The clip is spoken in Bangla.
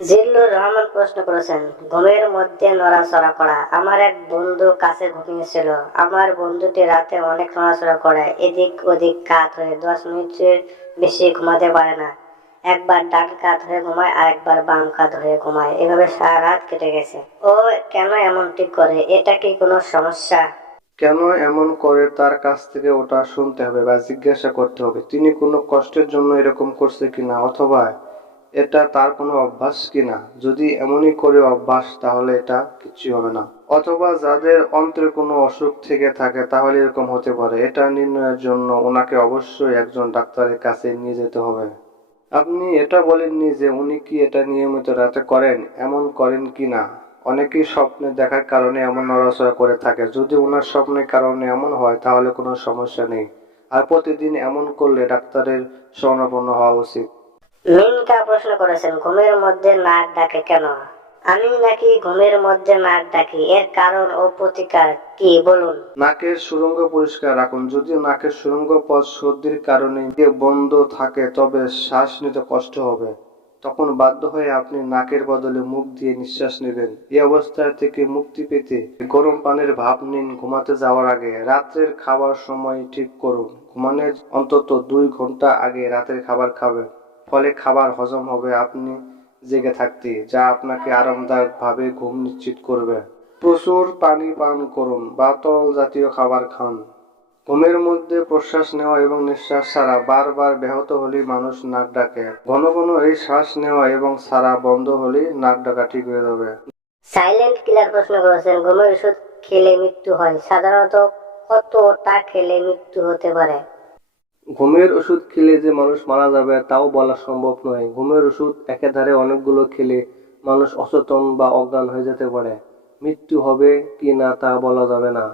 জিল্লুর রহমান প্রশ্ন করেছেন, ঘুমের মধ্যে নড়াচড়া করা। আমার এক বন্ধু কাছে ঘুমিয়েছিল। আমার বন্ধুটি রাতে অনেক নড়াচড়া করে, এদিক ওদিক কাত হয়ে দশ মিনিটের বেশি ঘুমাতে পারে না। একবার ডান কাত হয়ে ঘুমায় আর একবার বাম কাত হয়ে ঘুমায়। এভাবে সারা রাত কেটে গেছে। ও কেন এমনটি করে? এটা কি কোনো সমস্যা? কেন এমন করে তার কাছ থেকে ওটা শুনতে হবে বা জিজ্ঞাসা করতে হবে? তিনি কোনো কষ্টের জন্য এরকম করছে কিনা? অথবা এটা তার কোনো অভ্যাস কিনা? যদি এমনই করে অভ্যাস, তাহলে এটা কিছুই হবে না। অথবা যাদের অন্তরে কোনো অসুখ থেকে থাকে, তাহলে এরকম হতে পারে। এটা নির্ণয়ের জন্য ওনাকে অবশ্যই একজন ডাক্তারের কাছে নিয়ে যেতে হবে। আপনি এটা বলেননি যে উনি কি এটা নিয়মিত রাতে করেন? এমন করেন কি না অনেকেই স্বপ্নে দেখার কারণে এমন নড়াচড়া করে থাকে। যদি ওনার স্বপ্নের কারণে এমন হয়, তাহলে কোনো সমস্যা নেই। আর প্রতিদিন এমন করলে ডাক্তারের শরণাপন্ন হওয়া উচিত। মিনকা প্রশ্ন করেছেন, ঘুমের মধ্যে নাক ডাকে কেন? আমি নাকি ঘুমের মধ্যে নাক ডাকি, এর কারণ ও প্রতিকার কি, বলুন। নাকের সুরঙ্গ পরিষ্কার রাখুন যদি নাকের সুরঙ্গ পথ সর্দির কারণে বন্ধ থাকে, তবে শ্বাস নিতে কষ্ট হবে। তখন বাধ্য হয়ে আপনি নাকের বদলে মুখ দিয়ে নিঃশ্বাস নেবেন। এই অবস্থা থেকে মুক্তি পেতে গরম পানির ভাপ নিন ঘুমাতে যাওয়ার আগে। রাত্রের খাবার সময় ঠিক করুন। ঘুমানোর অন্তত দুই ঘণ্টা আগে রাতের খাবার খাবেন। ফলে খাবার হজম হবে। আপনি জেগে থাকতে, যা আপনাকে আরামদায়ক ভাবে ঘুম নিশ্চিত করবে। প্রচুর পানি পান করুন বা তরল জাতীয় খাবার খান। ঘুমের মধ্যে প্রশ্বাস নেওয়া এবং নিঃশ্বাস ছাড়া বারবার ব্যাহত হলেই মানুষ নাক ডাকে। ঘন ঘন এই শ্বাস নেওয়া এবং ছাড়া বন্ধ হলেই নাক ডাকা ঠিক হয়ে যাবে। সাইলেন্ট কিলার প্রশ্ন করেছেন, ঘুমের ওষুধ খেলে মৃত্যু হয়। সাধারণত কতটা খেলে মৃত্যু হতে পারে? ঘুমের ওষুধ খেলে যে মানুষ মারা যাবে, তাও বলা সম্ভব নয়। ঘুমের ওষুধ একেধারে অনেকগুলো খেলে মানুষ অচেতন বা অজ্ঞান হয়ে যেতে পারে। মৃত্যু হবে কি না তা বলা যাবে না।